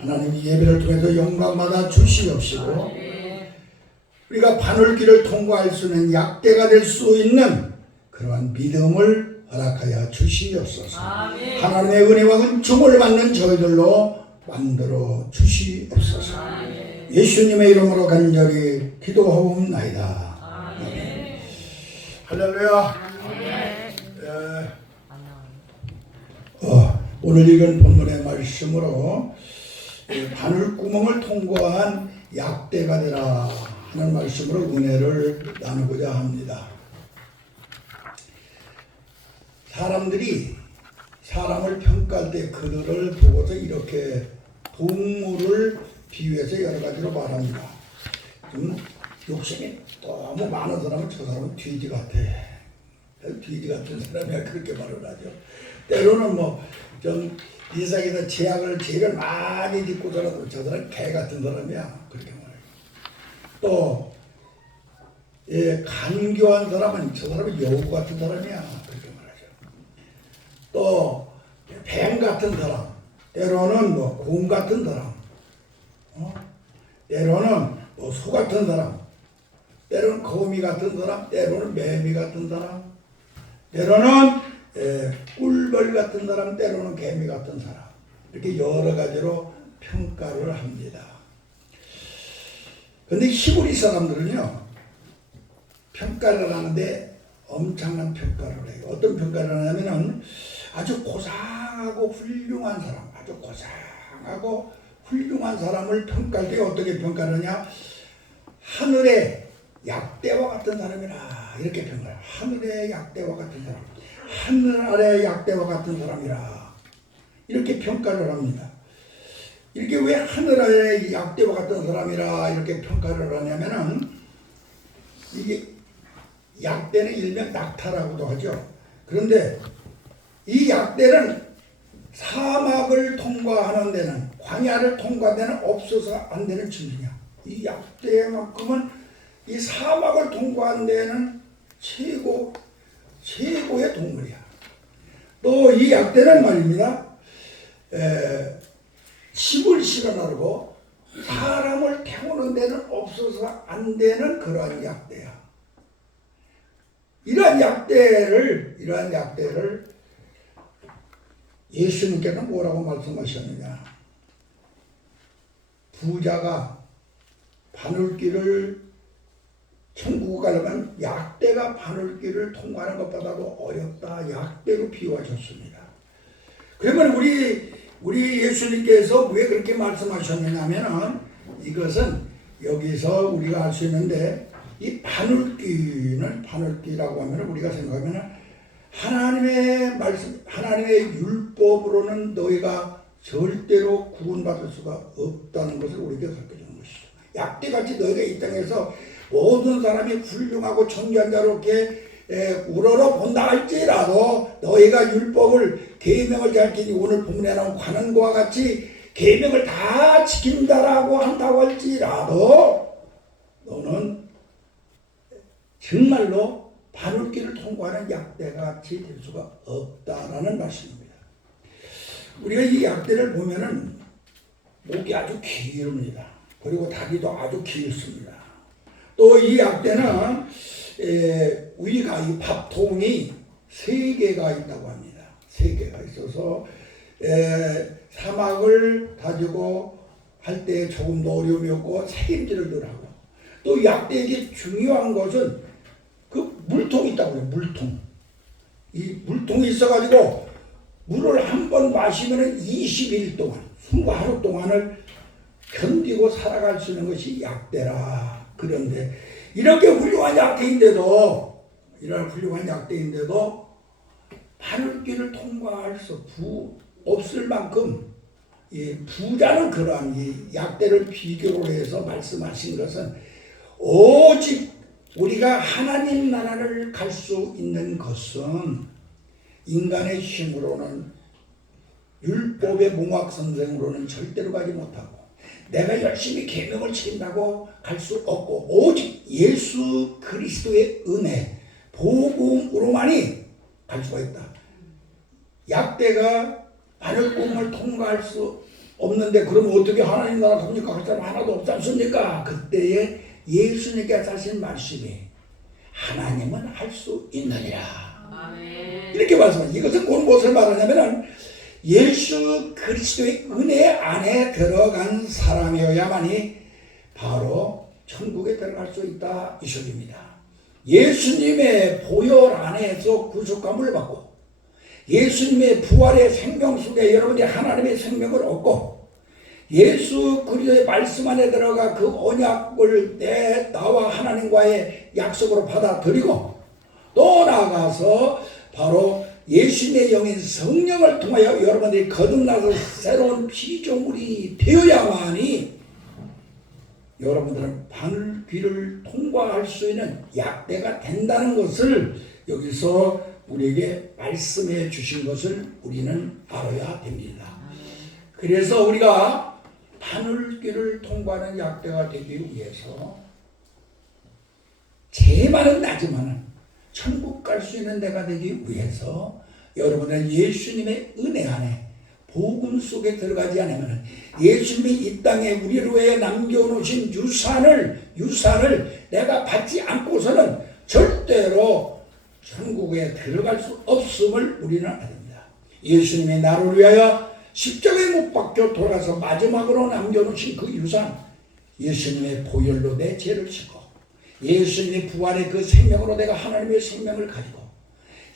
하나님이 예배를 통해서 영광받아 주시옵시고 우리가 바늘길을 통과할 수 있는 약대가 될 수 있는 그러한 믿음을 허락하여 주시옵소서. 하나님의 은혜와 은총을 받는 저희들로 만들어 주시옵소서. 예수님의 이름으로 간절히 기도하옵나이다. 할렐루야. 오늘 읽은 본문의 말씀으로 바늘구멍을 통과한 약대가 되라 하는 말씀으로 은혜를 나누고자 합니다. 사람들이 사람을 평가할 때 그들을 보고서 이렇게 동물을 비유해서 여러 가지로 말합니다. 좀 욕심이 너무 많은 사람은 저 사람은 돼지 같아. 돼지 같은 사람이야 그렇게 말을 하죠. 때로는 좀 인생에서 죄를 많이 짓고서라도 저 사람은 개 같은 사람이야 그렇게 말해요. 또 간교한 사람은 저 사람은 여우 같은 사람이야 그렇게 말하죠. 또 뱀 같은 사람, 때로는 곰 같은 사람, 때로는 소 같은 사람, 때로는 거미 같은 사람, 때로는 매미 같은 사람, 때로는 꿀벌 같은 사람, 때로는 개미 같은 사람, 이렇게 여러 가지로 평가를 합니다. 그런데 히브리 사람들은요 평가를 하는데 엄청난 평가를 해요. 어떤 평가를 하냐면은 아주 고상하고 훌륭한 사람, 아주 고상하고 훌륭한 사람을 평가할 때 어떻게 평가를 하냐? 하늘의 약대와 같은 사람이라 이렇게 평가해요. 하늘의 약대와 같은 사람, 하늘 아래 약대와 같은 사람이라 이렇게 평가를 합니다. 이렇게 왜 하늘 아래 약대와 같은 사람이라 이렇게 평가를 하냐면은 이게 약대는 일명 낙타라고도 하죠. 그런데 이 약대는 사막을 통과하는 데는, 광야를 통과하는 데는 없어서 안 되는 짐승이야. 이 약대만큼은 이 사막을 통과하는 데는 최고의 동물이야. 또 이 약대는 말입니다. 집을 실어나르고 사람을 태우는 데는 없어서 안 되는 그러한 약대야. 이러한 약대를 예수님께서는 뭐라고 말씀하셨느냐? 부자가 바늘길을 천국 가려면 약대가 바늘길을 통과하는 것보다도 어렵다. 약대로 비유하셨습니다. 그러면 우리 예수님께서 왜 그렇게 말씀하셨느냐면 이것은 여기서 우리가 알 수 있는데 이 바늘길이라고 하면 우리가 생각하면 하나님의 말씀, 하나님의 율법으로는 너희가 절대로 구원받을 수가 없다는 것을 우리에게 가르쳐주는 것이죠. 약대같이 너희가 이 땅에서 모든 사람이 훌륭하고 존귀한 자로 이렇게 우러러 본다 할지라도 너희가 율법을 계명을 잘 지키니 오늘 본문에 나온 관원과 같이 계명을 다 지킨다라고 한다고 할지라도 너는 정말로 바늘길을 통과하는 약대같이 될 수가 없다라는 말씀입니다. 우리가 이 약대를 보면은 목이 아주 길습니다. 그리고 다리도 아주 길습니다. 또 이 약대는 위가 이 밥통이 3개가 있다고 합니다. 3개가 있어서 사막을 다지고 할 때 조금 더 어려움이 없고 책임질을 덜 하고 또 약대에게 중요한 것은 그 물통이 있다고 해요. 물통. 이 물통이 있어가지고 물을 한 번 마시면 20일 동안, 20하루 동안을 견디고 살아갈 수 있는 것이 약대라. 그런데 이렇게 훌륭한 약대인데도 바늘길을 통과할 수 없을 만큼 이 부자는 그러한 이 약대를 비교로 해서 말씀하신 것은 오직 우리가 하나님 나라를 갈 수 있는 것은 인간의 힘으로는 율법의 몽학 선생으로는 절대로 가지 못하고 내가 열심히 계명을 지킨다고 갈 수 없고 오직 예수 그리스도의 은혜 복음으로만이 갈 수가 있다. 약대가 바늘구멍을 통과할 수 없는데 그러면 어떻게 하나님 나라 갑니까? 할 사람 하나도 없지 않습니까? 그때에 예수님께서 하신 말씀이 하나님은 할 수 있느니라. 아멘. 이렇게 말씀합니다. 이것은 곧 무엇을 말하냐면은 예수 그리스도의 은혜 안에 들어간 사람이어야만이 바로 천국에 들어갈 수 있다 이 소리입니다. 예수님의 보혈 안에서 구속감을 받고 예수님의 부활의 생명 속에 여러분이 하나님의 생명을 얻고 예수 그리스도의 말씀 안에 들어가 그 언약을 나와 하나님과의 약속으로 받아들이고 또 나아가서 바로 예수님의 영인 성령을 통하여 여러분들이 거듭나서 새로운 피조물이 되어야만이 여러분들은 바늘길을 통과할 수 있는 약대가 된다는 것을 여기서 우리에게 말씀해 주신 것을 우리는 알아야 됩니다. 그래서 우리가 바늘길을 통과하는 약대가 되기 위해서 죄만은 나지만은 천국 갈 수 있는 데가 되기 위해서 여러분은 예수님의 은혜 안에 복음 속에 들어가지 않으면 예수님이 이 땅에 우리를 위해 남겨놓으신 유산을 내가 받지 않고서는 절대로 천국에 들어갈 수 없음을 우리는 알아야 예수님이 나를 위하여 십자가에 못 박혀 돌아서 마지막으로 남겨놓으신 그 유산 예수님의 보혈로 내 죄를 씻고 예수님의 부활의 그 생명으로 내가 하나님의 생명을 가지고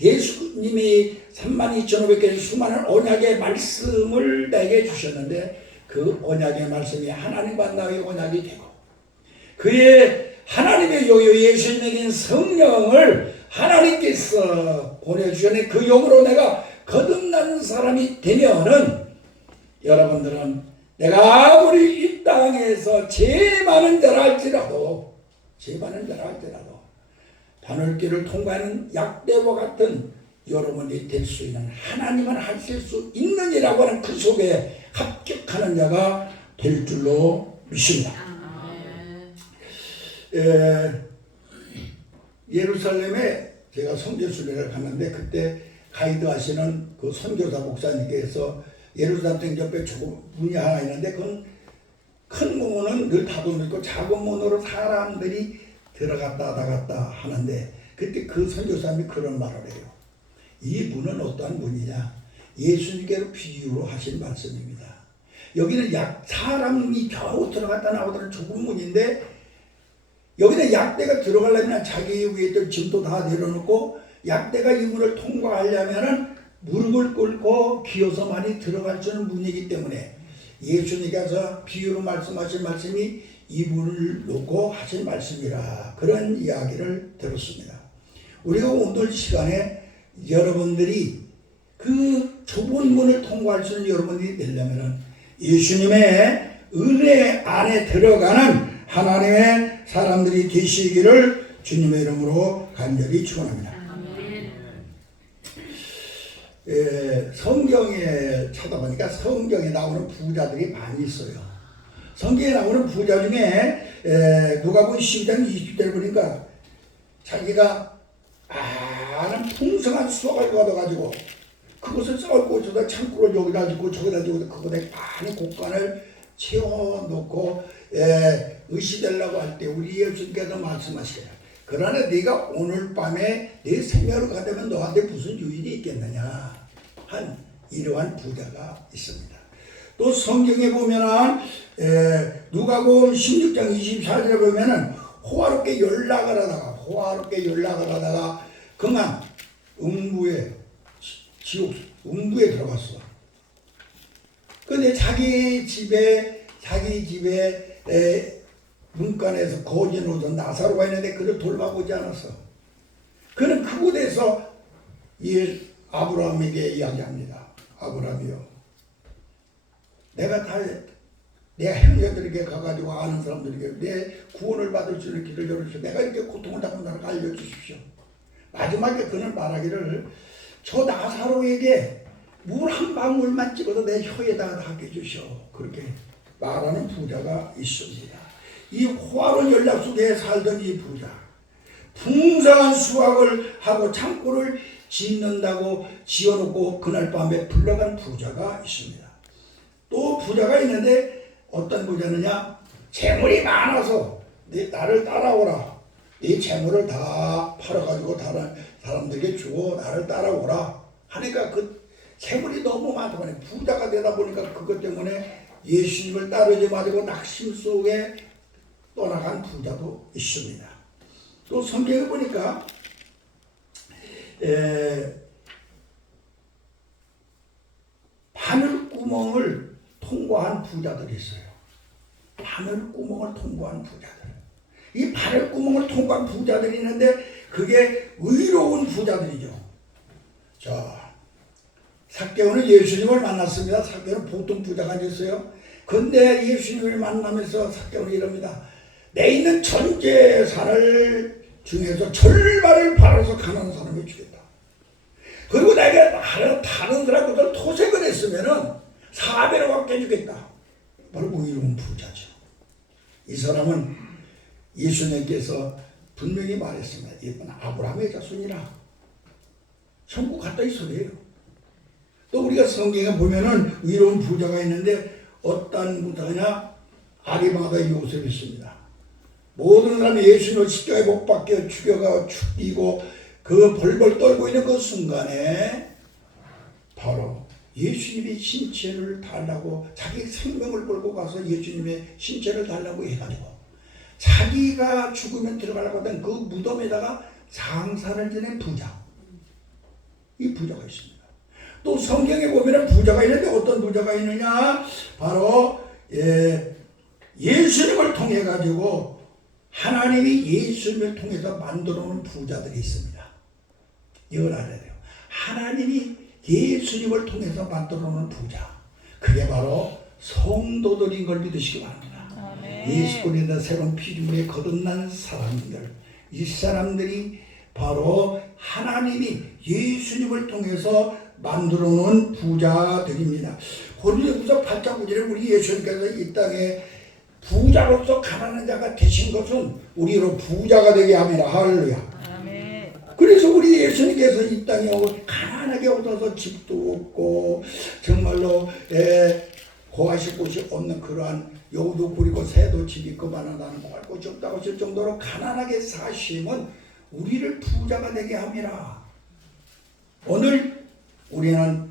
예수님이 32,500개의 수많은 언약의 말씀을 내게 주셨는데 그 언약의 말씀이 하나님과 나의 언약이 되고 그의 하나님의 영이 예수님에게 성령을 하나님께서 보내주셨는데 그 영으로 내가 거듭나는 사람이 되면은 여러분들은 내가 아무리 이 땅에서 죄 많은 자라 할지라도 바늘길을 통과하는 약대와 같은 여러분이 될 수 있는 하나님은 하실 수 있느니라고 하는 그 속에 합격하는 자가 될 줄로 믿습니다. 예루살렘에 제가 선교순례를 갔는데 그때 가이드 하시는 그 선교사 목사님께서 예루살렘 옆에 조금 문이 하나 있는데 그건 큰 문은 늘 닫아놓고 있고 작은 문으로 사람들이 들어갔다 나갔다 하는데 그때 그 선교사님이 그런 말을 해요. 이 문은 어떠한 문이냐? 예수님께로 비유로 하신 말씀입니다. 여기는 사람이 겨우 들어갔다 나오던 좁은 문인데 여기는 약대가 들어가려면 자기 위에 짐도 다 내려놓고 약대가 이 문을 통과하려면 무릎을 꿇고 기어서만이 들어갈 수 있는 문이기 때문에 예수님께서 비유로 말씀하신 말씀이 이 문을 놓고 하신 말씀이라 그런 이야기를 들었습니다. 우리가 오늘 시간에 여러분들이 그 좁은 문을 통과할 수 있는 여러분들이 되려면 예수님의 은혜 안에 들어가는 하나님의 사람들이 되시기를 주님의 이름으로 간절히 축원합니다. 성경에 찾아보니까 성경에 나오는 부자들이 많이 있어요. 성경에 나오는 부자 중에 누가복음 12장 20절 보니까 자기가 많은 풍성한 수확을 거둬가지고 그것을 썰고 저다 창고를 여기다 짓고 저기다 짓고 그것에 많이 곡간을 채워놓고 의시되려고 할 때 우리 예수님께서 말씀하시기를 그러나 네가 오늘 밤에 내 생명을 가되면 너한테 무슨 유익이 있겠느냐 한 이러한 부자가 있습니다. 또 성경에 보면은 누가복음 16장 24절에 보면은 호화롭게 연락을 하다가 그만 음부에 들어갔어. 근데 자기 집에 문간에서 거진 오던 나사로가 있는데 그를 돌봐보지 않았어. 그는 그곳에서 이 아브라함에게 이야기합니다. 아브라함이요, 내가 형제들에게 가가지고 아는 사람들에게 내 구원을 받을 수 있는 길을 열어주시오. 내가 이렇게 고통을 당한 나를 알려주십시오. 마지막에 그는 말하기를 저 나사로에게 물 한 방울만 찍어서 내 혀에다가 닿게 해주시오. 그렇게 말하는 부자가 있습니다. 이 호화로운 연락 속에 살던 이 부자, 풍성한 수확을 하고 창고를 짓는다고 지어놓고 그날 밤에 불러간 부자가 있습니다. 또 부자가 있는데 어떤 부자느냐? 재물이 많아서 나를 따라오라. 네 재물을 다 팔아가지고 다른 사람들에게 주고 나를 따라오라 하니까 그 재물이 너무 많다 보니 부자가 되다 보니까 그것 때문에 예수님을 따르지 말고 낙심 속에 떠나간 부자도 있습니다. 또 성경에 보니까 바늘구멍을 통과한 부자들이 있어요. 바늘구멍을 통과한 부자들. 이 바늘구멍을 통과한 부자들이 있는데 그게 의로운 부자들이죠. 자, 삭개오는 예수님을 만났습니다. 삭개오는 보통 부자가 아니었어요. 근데 예수님을 만나면서 삭개오는 이럽니다. 내 있는 전 재산을 중에서 절반을 팔아서 가난한 사람에 주겠다. 그리고 내가 다른 사람들 토색을 했으면은 4배로 갚게 해주겠다. 바로 의로운 부자죠. 이 사람은 예수님께서 분명히 말했습니다. 이건 아브라함의 자손이라 천국 갔다 이 소리예요. 또 우리가 성경에 보면은 의로운 부자가 있는데 어떤 부자냐? 아리마다 요셉이 있습니다. 모든 사람이 예수님을 십자가에 못 박혀 죽여가 죽이고 그 벌벌 떨고 있는 그 순간에 바로 예수님의 신체를 달라고 자기 생명을 걸고 가서 예수님의 신체를 달라고 해가지고 자기가 죽으면 들어가려고 하던 그 무덤에다가 장사를 지낸 부자, 이 부자가 있습니다. 또 성경에 보면 부자가 있는데 어떤 부자가 있느냐? 바로 예수님을 통해 가지고 하나님이 예수님을 통해서 만들어 놓은 부자들이 있습니다. 이걸 알아야 돼요. 하나님이 예수님을 통해서 만들어 놓은 부자, 그게 바로 성도들인 걸 믿으시기 바랍니다. 예수권에 있는 새로운 피조물에 거듭난 사람들, 이 사람들이 바로 하나님이 예수님을 통해서 만들어 놓은 부자들입니다. 고린도후서 8장 9절에 우리 예수님께서 이 땅에 부자로서 가난한 자가 되신 것은 우리로 부자가 되게 합니다. 할렐루야. 그래서 우리 예수님께서 이 땅에 가난하게 오셔서 집도 없고 정말로 거하실 곳이 없는 그러한 여우도 부리고 새도 집 있고 마나다는 거할 곳이 없다고 하실 정도로 가난하게 사심은 우리를 부자가 되게 합니다. 오늘 우리는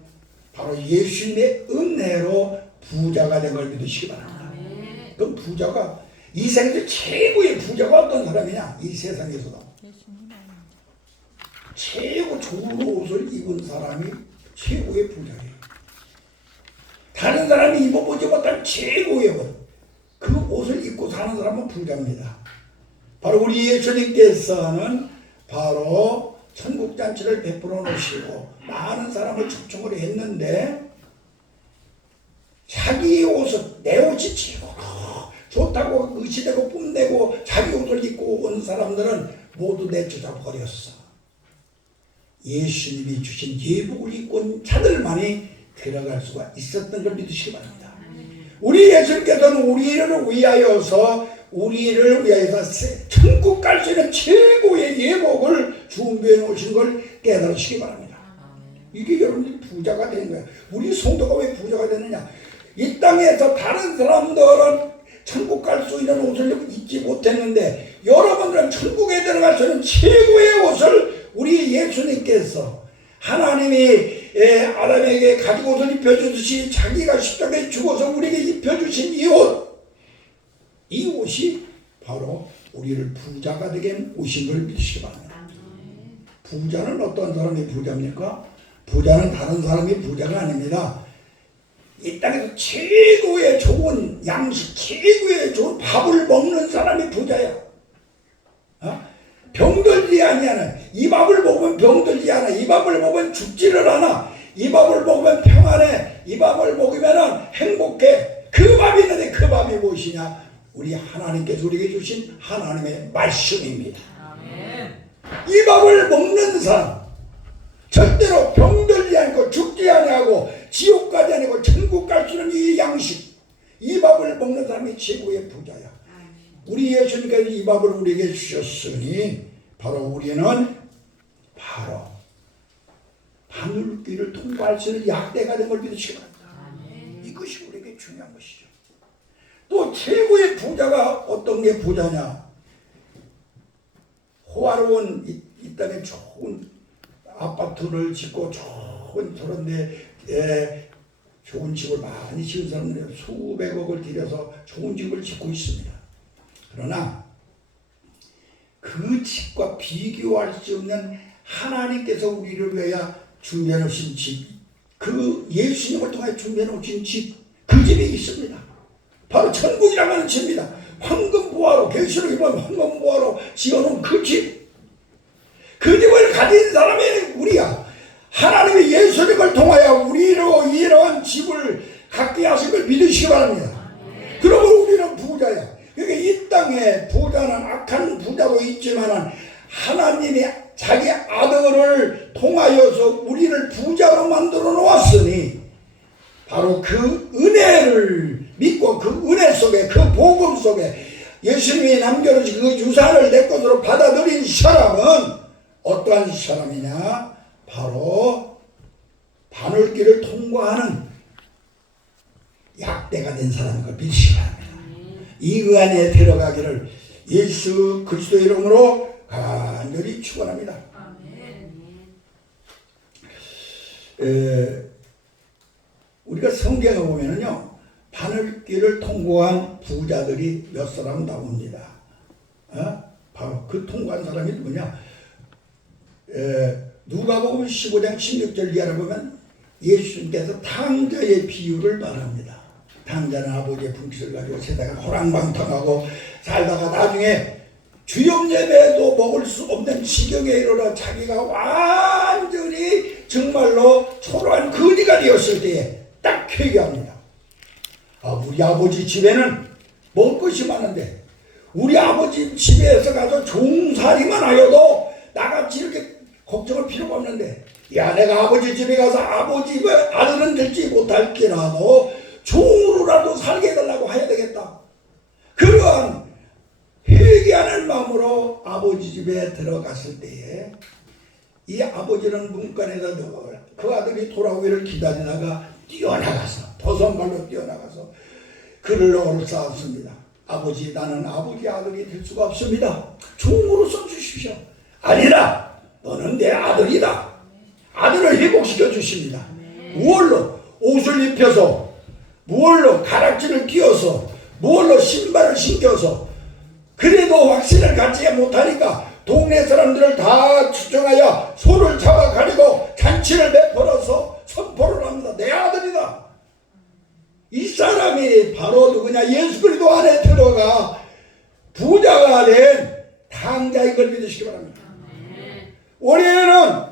바로 예수님의 은혜로 부자가 된 걸 믿으시기 바랍니다. 그럼 부자가 이 세상에서 최고의 부자가 어떤 사람이냐? 이 세상에서도 최고 좋은 옷을 입은 사람이 최고의 부자예요. 다른 사람이 입어보지 못한 최고의 옷, 그 옷을 입고 사는 사람은 부자입니다. 바로 우리 예수님께서는 바로 천국잔치를 베풀어 놓으시고 많은 사람을 초청을 했는데 자기 옷을, 내 옷이 최고 좋다고 의시되고 뽐내고 자기 옷을 입고 온 사람들은 모두 내쫓아 버렸어. 예수님이 주신 예복을 입고 온 자들만이 들어갈 수가 있었던 걸 믿으시기 바랍니다. 우리 예수님께서는 우리를 위하여서 천국 갈 수 있는 최고의 예복을 준비해 놓으신 걸 깨달으시기 바랍니다. 이게 여러분들이 부자가 되는 거예요. 우리 성도가 왜 부자가 되느냐? 이 땅에서 다른 사람들은 천국 갈 수 있는 옷을 입지 못했는데 여러분들은 천국에 들어갈 수 있는 최고의 옷을 우리 예수님께서 하나님이 아담에게 가죽 옷을 입혀주듯이 자기가 십자가에 죽어서 우리에게 입혀주신 이 옷이 바로 우리를 부자가 되게 한 옷인 걸 믿으시기 바랍니다. 부자는 어떤 사람이 부자입니까? 부자는 다른 사람이 부자가 아닙니다. 이 땅에서 최고의 좋은 양식, 최고의 좋은 밥을 먹는 사람이 부자야. 병들지 아니하는, 이 밥을 먹으면 병들지 않아. 이 밥을 먹으면 죽지를 않아. 이 밥을 먹으면 평안해. 이 밥을 먹으면 행복해. 그 밥이 있는데 그 밥이 무엇이냐? 우리 하나님께서 우리에게 주신 하나님의 말씀입니다. 이 밥을 먹는 사람 절대로 병들지 않고 죽지 아니하고 지옥 가지 아니고 천국 갈 수 있는 이 양식, 이 밥을 먹는 사람이 최고의 부자야. 우리 예수님께서 이 밥을 우리에게 주셨으니 바로 우리는 바로 바늘길을 통과할 수 있는 약대가 된 걸 믿으시기 바랍니다. 이것이 우리에게 부자가 어떤 게 부자냐? 호화로운 이 땅에 좋은 아파트를 짓고 좋은 그런데 좋은 집을 많이 지은 사람들이 수백억을 들여서 좋은 집을 짓고 있습니다. 그러나 그 집과 비교할 수 없는 하나님께서 우리를 위하여 준비해 놓으신 집, 그 예수님을 통해 준비해 놓으신 집, 그 집이 있습니다. 바로 천국이라고 하는 집입니다. 황금보화로, 계시록에 보면 황금보화로 지어놓은 그 집, 그 집을 가진 사람이 우리야. 하나님의 예수님을 통하여 우리로 이러한 집을 갖게 하신 걸 믿으시기 바랍니다. 그러면 우리는 부자야. 그러니까 이 땅에 부자는 악한 부자도 있지만 하나님이 자기 아들을 통하여서 우리를 부자로 만들어 놓았으니 바로 그 은혜를 믿고 그 은혜 속에 그 복음 속에 예수님이 남겨주신 그 유산을 내 것으로 받아들인 사람은 어떠한 사람이냐? 바로 바늘길을 통과하는 약대가 된 사람인 걸 믿으시기 바랍니다. 이 안에 들어가기를 예수 그리스도의 이름으로 간절히 축원합니다. 우리가 성경에 보면은요, 바늘길을 통과한 부자들이 몇 사람 나옵니다. 바로 그 통과한 사람이 누구냐? 누가복음 15장 16절 이하를 보면 예수님께서 탕자의 비유를 말합니다. 탕자는 아버지의 분깃을 가지고 세다가 호랑방탕하고 살다가 나중에 주역 예배도 먹을 수 없는 지경에 이르러 자기가 완전히 정말로 초라한 거지가 되었을 때에 딱 회개합니다. 우리 아버지 집에는 먹을 것이 많은데 우리 아버지 집에서 가서 종살이만 하여도 나같이 이렇게 걱정할 필요가 없는데, 야, 내가 아버지 집에 가서 아버지 아들은 될지 못할지라도 종으로라도 살게 해달라고 해야 되겠다. 그러한 회개하는 마음으로 아버지 집에 들어갔을 때에 이 아버지는 문간에서 그 아들이 돌아오기를 기다리다가 뛰어나가서 도선발로 뛰어나가서 그를 얼싸안습니다. 아버지, 나는 아버지 아들이 될 수가 없습니다. 종으로 써주십시오. 아니라 너는 내 아들이다. 아들을 회복시켜 주십니다. 무얼로? 옷을 입혀서, 무얼로? 가락지를 끼워서, 무얼로? 신발을 신겨서. 그래도 확신을 갖지 못하니까 동네 사람들을 다 추정하여 소를 잡아 가리고 잔치를 베풀어서 선포를 합니다. 내 아들이다. 이 사람이 바로 누구냐? 예수 그리스도 안에 들어가 부자가 된 탕자인 걸 믿으시기 바랍니다. 올해는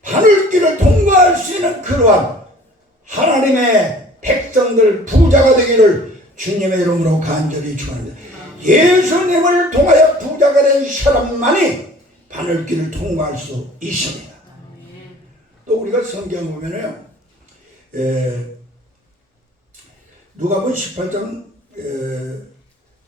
바늘길을 통과할 수 있는 그러한 하나님의 백성들 부자가 되기를 주님의 이름으로 간절히 축원합니다. 예수님을 통하여 부자가 된 사람만이 바늘길을 통과할 수 있습니다. 또 우리가 성경 보면요, 누가복음 18장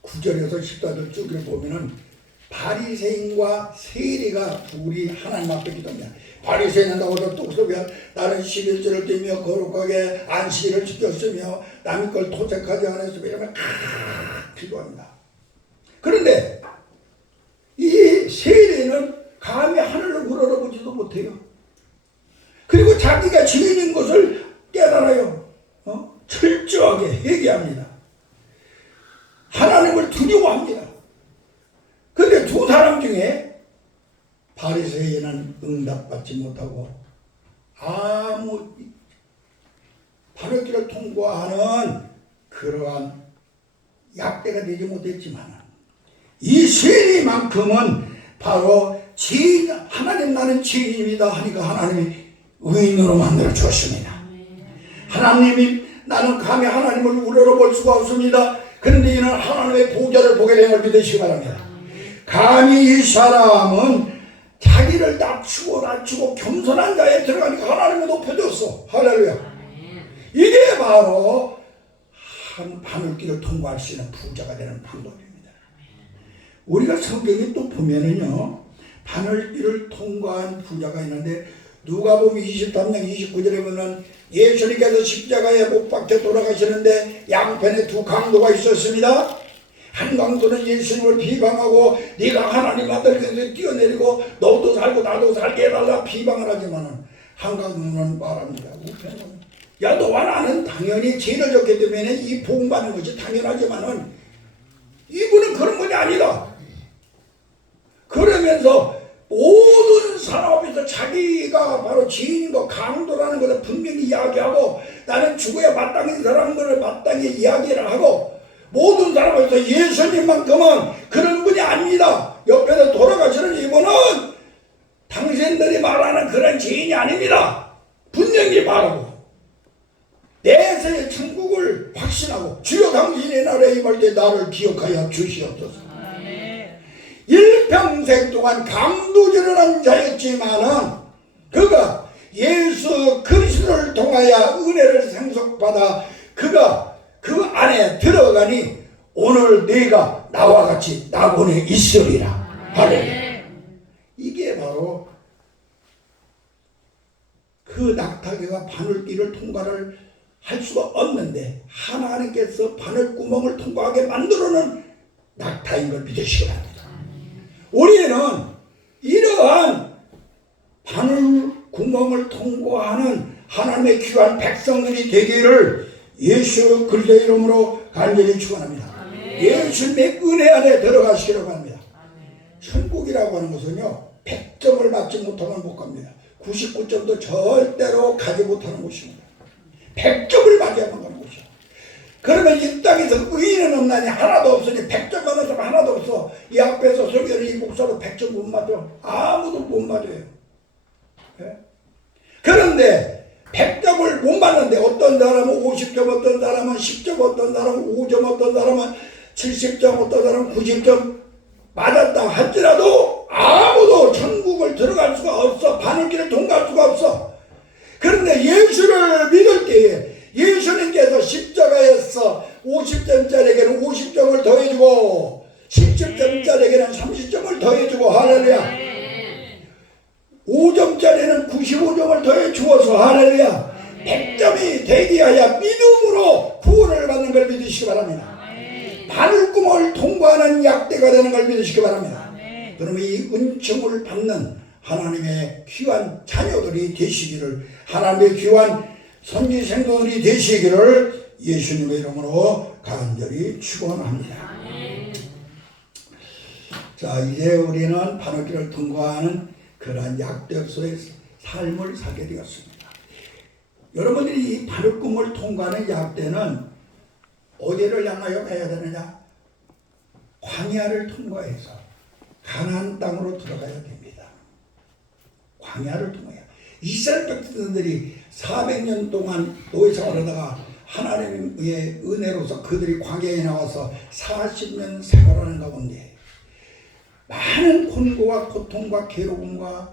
9절에서 14절 쭉 보면은 바리새인과 세리가 둘이 하나님 앞에 기도합니다. 바리새인은 나보다 똑똑하면 나는 11절을 떼며 거룩하게 안식일을 지켰으며 남의 걸 토색하지 않았으며 이러면 기도합니다. 그런데 이 세리는 감히 하늘을 우러러보지도 못해요. 그리고 자기가 죄인인 것을 깨달아요. 철저하게 회개합니다. 하나님을 두려워합니다. 그런데 두 사람 중에 바리새인은 응답받지 못하고 아무 바늘길을 통과하는 그러한 약대가 되지 못했지만 이 세리만큼은 바로 죄인, 하나님 나는 죄인입니다 하니까 하나님이 의인으로 만들어 주었습니다. 하나님이 나는 감히 하나님을 우러러볼 수가 없습니다. 그런데 이는 하나님의 보좌를 보게 된 걸 믿으시기 바랍니다. 감히 이 사람은 자기를 낮추고 겸손한 자에 들어가니까 하나님을 높여줬어. 할렐루야. 이게 바로 한 바늘길을 통과할 수 있는 부자가 되는 방법입니다. 우리가 성경에 또 보면은요, 바늘길을 통과한 부자가 있는데 누가복음 23장 29절에 보면 예수님께서 십자가에 못 박혀 돌아가시는데 양편에 두 강도가 있었습니다. 한강도는 예수님을 비방하고 네가 하나님 아들에서 뛰어내리고 너도 살고 나도 살게 해달라 비방을 하지만은 한강도는 말합니다. 야, 너와 나는 당연히 죄를 졌기 때문에 이 복 받는 것이 당연하지만은 이분은 그런 것이 아니다. 그러면서 모든 사람 앞에서 자기가 바로 죄인인 거 강도라는 것을 분명히 이야기하고 나는 죽어야 마땅히라는 것을 마땅히 이야기를 하고 모든 사람 앞에서 예수님만큼은 그런 분이 아닙니다. 옆에서 돌아가시는 이분은 당신들이 말하는 그런 죄인이 아닙니다. 분명히 말하고 내세의 천국을 확신하고 주여 당신의 나라에 임할 때 나를 기억하여 주시옵소서. 일평생 동안 강도질을 한 자였지만은 그가 예수 그리스도를 통하여 은혜를 상속받아 그가 그 안에 들어가니 오늘 네가 나와 같이 낙원에 있으리라. 할렐루야. 이게 바로 그 낙타개가 바늘길을 통과를 할 수가 없는데 하나님께서 바늘구멍을 통과하게 만들어놓은 낙타인 걸 믿으시기 바랍니다. 우리는 이러한 바늘구멍을 통과하는 하나님의 귀한 백성들이 되기를 예수 그리스도의 이름으로 간절히 축원합니다. 예수님의 은혜 안에 들어가시기를 바랍니다. 천국이라고 하는 것은요 100점을 받지 못하면 못 갑니다. 99점도 절대로 가지 못하는 곳입니다. 100점을 맞아야만 가는 곳이야. 그러면 이 땅에서 의인은 없나니 하나도 없으니 100점 받는 사람 하나도 없어. 이 앞에서 설교는 이 목사도 100점 못 맞아. 아무도 못 맞아요. 네? 그런데 100점을 못 맞는데 어떤 사람은 50점, 어떤 사람은 10점, 어떤 사람은 5점, 어떤 사람은 70점, 어떤 사람은 90점 맞았다 할지라도 아무도 천국을 들어갈 수가 없어. 바늘길을 통과할 수가 없어. 그런데 예수를 믿을 때에 예수님께서 십자가에서 50점짜리에게는 50점을 더해주고 70점짜리에게는 30점을 더해주고 할렐루야. 5점짜리는 95점을 더해 주어서 할렐루야 100점이 되게 하여 믿음으로 구원을 받는 걸 믿으시기 바랍니다. 바늘구멍을 통과하는 약대가 되는 걸 믿으시기 바랍니다. 그러면 이 은총을 받는 하나님의 귀한 자녀들이 되시기를 하나님의 귀한 선지생도들이 되시기를 예수님의 이름으로 간절히 축원합니다. 자, 이제 우리는 바늘길을 통과하는 그러한 약대로서의 삶을 살게 되었습니다. 여러분들이 이 바늘구멍을 통과하는 약대는 어디를 향하여 가야 되느냐? 광야를 통과해서 가나안 땅으로 들어가야 됩니다. 광야를 통하여 이스라엘 백성들이 400년 동안 노예 생활하다가 하나님의 은혜로서 그들이 광야에 나와서 40년 생활하는 가운데 많은 곤고와 고통과 괴로움과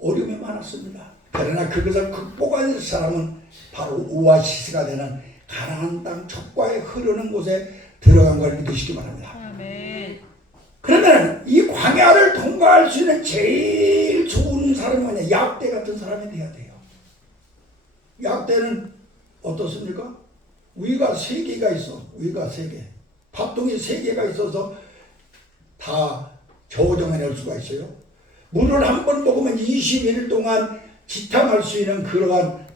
어려움이 많았습니다. 그러나 그것을 극복한 사람은 바로 오아시스가 되는 가나안 땅 젖과에 흐르는 곳에 들어간 걸 믿으시기 바랍니다. 아멘. 그러면 이 광야를 통과할 수 있는 제일 좋은 사람이 뭐냐? 약대 같은 사람이 돼야 돼요. 약대는 어떻습니까? 위가 3개가 있어. 위가 3개. 밥통이 3개가 있어서 다 저장해낼 수가 있어요. 물을 한 번 먹으면 21일 동안 지탕할 수 있는 그러한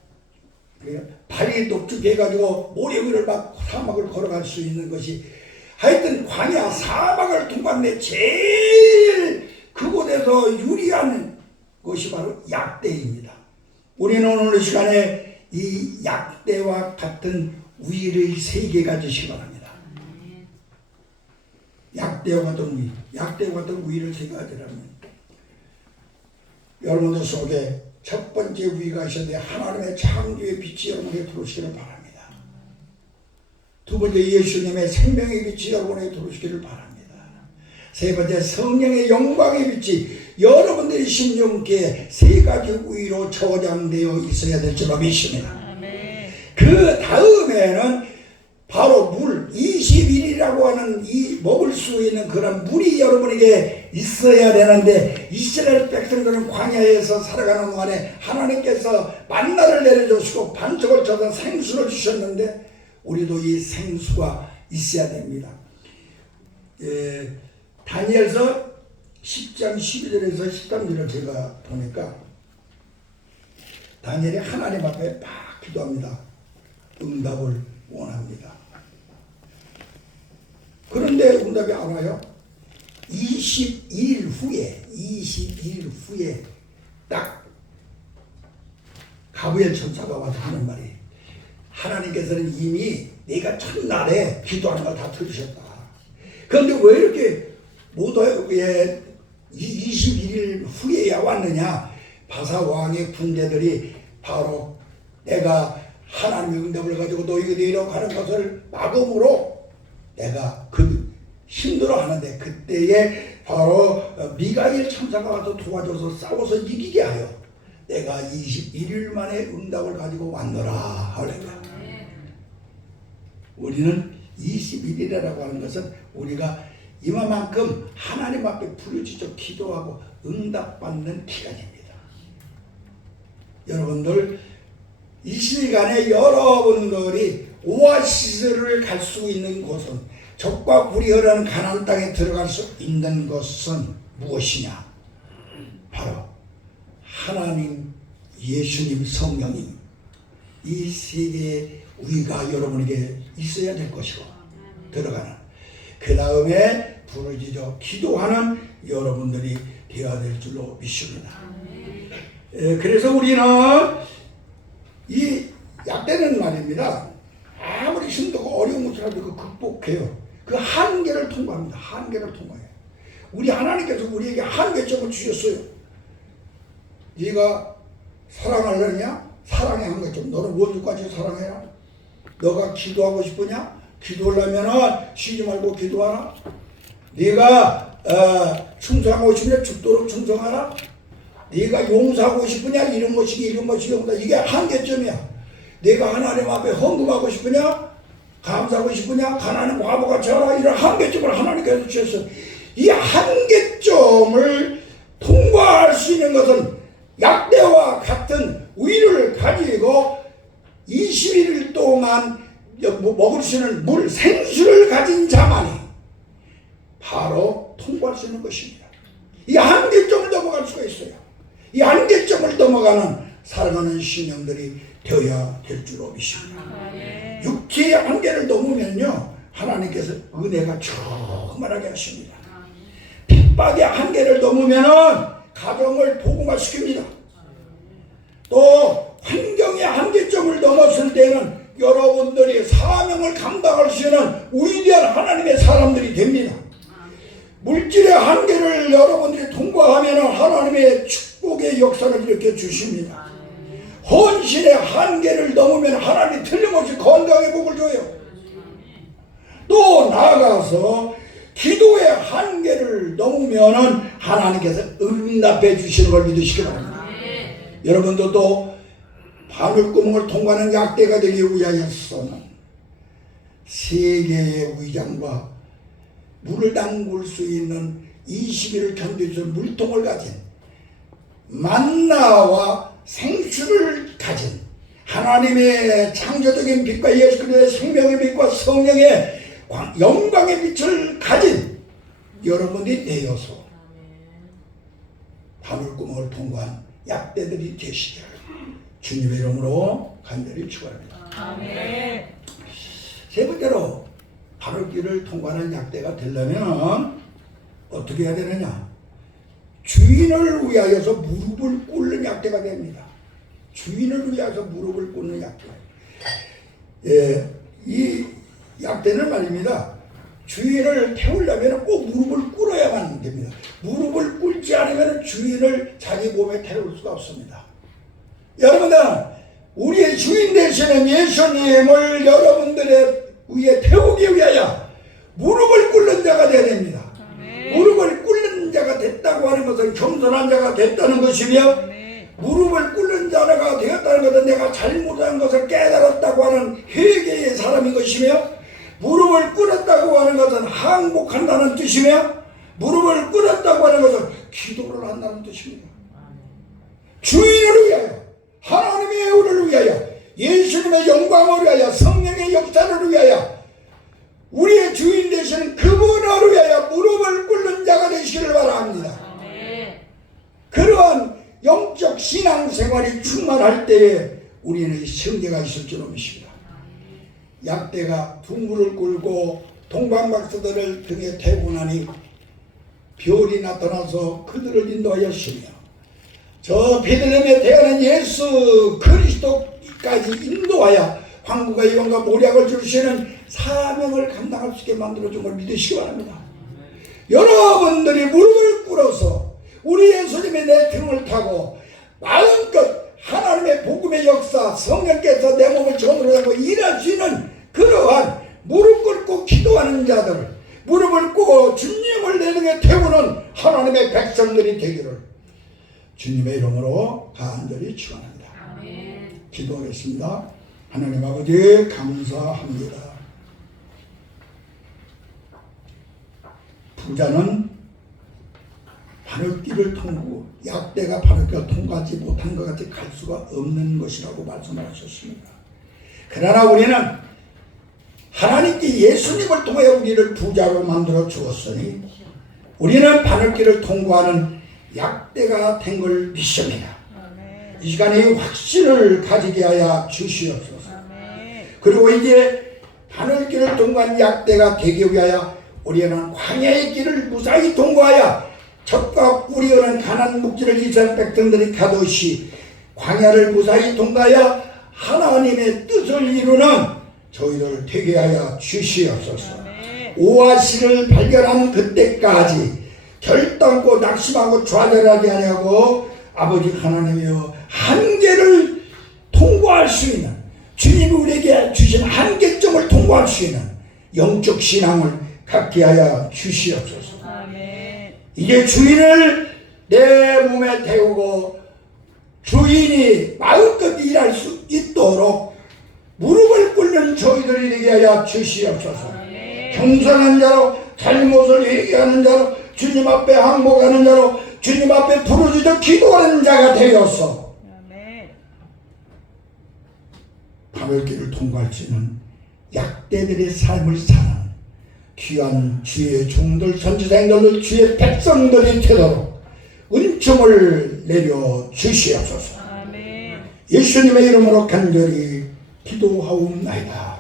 발이 높죽해가지고 모래 위를 막 사막을 걸어갈 수 있는 것이 하여튼 광야 사막을 통과하는데 제일 그곳에서 유리한 것이 바로 약대입니다. 우리는 오늘 시간에 이 약대와 같은 위를 3개 가지시기 바랍니다. 약대와 같은 위, 약대와 같은 위를 3개 가지라면 여러분들 속에 첫 번째 위가 있어야 돼. 하나님의 창조의 빛이 여러분에게 들어오시기를 바랍니다. 두 번째 예수님의 생명의 빛이 여러분에게 들어오시기를 바랍니다. 세 번째 성령의 영광의 빛이 여러분들의 심령께 3가지 위로 저장되어 있어야 될 줄로 믿습니다. 그 다음에는 바로 물 21이라고 하는 이 먹을 수 있는 그런 물이 여러분에게 있어야 되는데 이스라엘 백성들은 광야에서 살아가는 동안에 하나님께서 만나를 내려주시고 반석을 쳐서 생수를 주셨는데 우리도 이 생수가 있어야 됩니다. 다니엘서 10장 12절에서 13절을 제가 보니까 다니엘이 하나님 앞에 막 기도합니다. 응답을 원합니다. 그런데 응답이 안 와요. 22일 후에 딱 가브리엘 천사가 와서 하는 말이, 하나님께서는 이미 네가 첫날에 기도하는 걸 다 들으셨다. 그런데 왜 이렇게 못 와요? 21일 후에야 왔느냐? 바사 왕의 군대들이 바로 내가 하나님의 응답을 가지고 너희에게 내리라고 하는 것을 막음으로 내가 힘들어 하는데, 그때에 바로 미가엘 천사가 와서 도와줘서 싸워서 이기게 하여 내가 21일 만에 응답을 가지고 왔노라 하려니까. 우리는 21일이라고 하는 것은 우리가 이만큼 하나님 앞에 부르짖어 기도하고 응답받는 기간입니다. 여러분들, 이 시간에 여러분들이 오아시스를 갈 수 있는 곳은, 적과 꿀이 흐르는 가나안 땅에 들어갈 수 있는 것은 무엇이냐? 바로 하나님, 예수님, 성령님, 이 세 개의 우위가 여러분에게 있어야 될 것이고, 들어가는, 그 다음에 부르짖어 기도하는 여러분들이 되어야 될 줄로 믿습니다. 그래서 우리는 이 약대는 말입니다, 아무리 힘들고 어려운 것이라도 그 극복해요. 그 한계를 통과합니다. 한계를 통과해요. 우리 하나님께서 우리에게 한계점을 주셨어요. 네가 사랑하려냐? 사랑의 한계점. 너는 무엇까지 사랑해라? 너가 기도하고 싶으냐? 기도하려면 쉬지 말고 기도하라. 네가 충성하고 싶으냐? 죽도록 충성하라. 네가 용서하고 싶으냐? 이런 것이기 용서. 이게 한계점이야. 네가 하나님 앞에 헌금하고 싶으냐? 감사하고 싶으냐? 가난한 과부같이 하라. 이런 한계점을 하나님께서 주셨어요. 이 한계점을 통과할 수 있는 것은 약대와 같은 위를 가지고 21일 동안 먹을 수 있는 물, 생수를 가진 자만이 바로 통과할 수 있는 것입니다. 이 한계점을 넘어갈 수가 있어요. 이 한계점을 넘어가는 사랑하는 신령들이 되어야 될 줄로 믿습니다. 육체의 한계를 넘으면요, 하나님께서 은혜가 충만하게 하십니다. 핍박의 한계를 넘으면은 가정을 복음화시킵니다. 또 환경의 한계점을 넘었을 때는 여러분들이 사명을 감당할 수 있는 위대한 하나님의 사람들이 됩니다. 물질의 한계를 여러분들이 통과하면 하나님의 축복의 역사를 일으켜 주십니다. 헌신의 한계를 넘으면 하나님이 틀림없이 건강의 복을 줘요. 또 나아가서 기도의 한계를 넘으면 하나님께서 응답해 주시는 걸 믿으시기 바랍니다. 여러분도 또 바늘구멍을 통과하는 약대가 되기 위하여서는 세계의 위장과 물을 담글 수 있는 20일을 견딜 수 있는 물통을 가진, 만나와 생수를 가진 하나님의 창조적인 빛과 예수 그리스도의 생명의 빛과 성령의 영광의 빛을 가진 여러분이 되어서 바늘구멍을 통과한 약대들이 되시기를 주님의 이름으로 간절히 축원합니다. 아멘. 세 번째로 바늘길을 통과하는 약대가 되려면 어떻게 해야 되느냐? 주인을 위하여서 무릎을 꿇는 약대가 됩니다. 주인을 위하여서 무릎을 꿇는 약대. 이 약대는 말입니다, 주인을 태우려면 꼭 무릎을 꿇어야만 됩니다. 무릎을 꿇지 않으면 주인을 자기 몸에 태울 수가 없습니다. 여러분들, 우리의 주인 되시는 예수님을 여러분들의 위에 태우기 위하여 무릎을 꿇는 자가 되어야 됩니다. 무릎을 꿇는 자가 됐다고 하는 것은 겸손한 자가 됐다는 것이며, 무릎을 꿇는 자가 되었다는 것은 내가 잘못한 것을 깨달았다고 하는 회개의 사람인 것이며, 무릎을 꿇었다고 하는 것은 항복한다는 뜻이며, 무릎을 꿇었다고 하는 것은 기도를 한다는 뜻입니다. 주인을 위하여, 하나님의 의를 위하여, 예수님의 영광을 위하여, 성령의 역사를 위하여, 우리의 주인 되시는 그분을 위하여 되시기를 바랍니다. 그러한 영적 신앙생활이 충만할 때에 우리는 성계가 있을 줄 믿습니다. 약대가 둥그를 꿇고 동방박사들을 등에 태우고 나니 별이 나타나서 그들을 인도하였으며 저 베들레헴에 태어난 예수 그리스도까지 인도하여 황금과 영광과 모략을 주시는 사명을 감당할 수 있게 만들어준 걸 믿으시기 바랍니다. 여러분들이 무릎을 꿇어서 우리 예수님의 내 등을 타고 마음껏 하나님의 복음의 역사 성령께서 내 몸을 전으로 하고 일할 수 있는 그러한 무릎 꿇고 기도하는 자들, 무릎을 꿇고 주님을 내 등에 태우는 하나님의 백성들이 되기를 주님의 이름으로 간절히 축원합니다. 기도하겠습니다. 하나님 아버지 감사합니다. 부자는 바늘길을 통고 약대가 바늘길을 통과하지 못한 것 같이 갈 수가 없는 것이라고 말씀하셨습니다. 그러나 우리는 하나님께 예수님을 통해 우리를 부자로 만들어 주었으니 우리는 바늘길을 통과하는 약대가 된 걸 믿습니다. 이 시간에 이 확신을 가지게 하여 주시옵소서. 그리고 이제 바늘길을 통과한 약대가 되기 위하여 우리는 광야의 길을 무사히 통과하여 적과 꿀이 흐르는 가나안 묵지를 이스라엘 백성들이 가듯이 광야를 무사히 통과하여 하나님의 뜻을 이루는 저희를 되게 하여 주시옵소서. 오아시를 발견한 그때까지 결단코 낙심하고 좌절하지 아니하고 아버지 하나님이여 한계를 통과할 수 있는 주님이 우리에게 주신 한계점을 통과할 수 있는 영적 신앙을 갖게 하여 주시옵소서. 이제 주인을 내 몸에 태우고 주인이 마음껏 일할 수 있도록 무릎을 꿇는 저희들이 되게 하여 주시옵소서. 겸손한 자로 잘못을 회개하는 자로 주님 앞에 항복하는 자로 주님 앞에 부르짖어 기도하는 자가 되어서 바늘길을 통과할 수 있는 약대들의 삶을 사는 귀한 주의 종들 선지자들 주의 백성들이 되도록 은총을 내려 주시옵소서. 예수님의 이름으로 간절히 기도하옵나이다.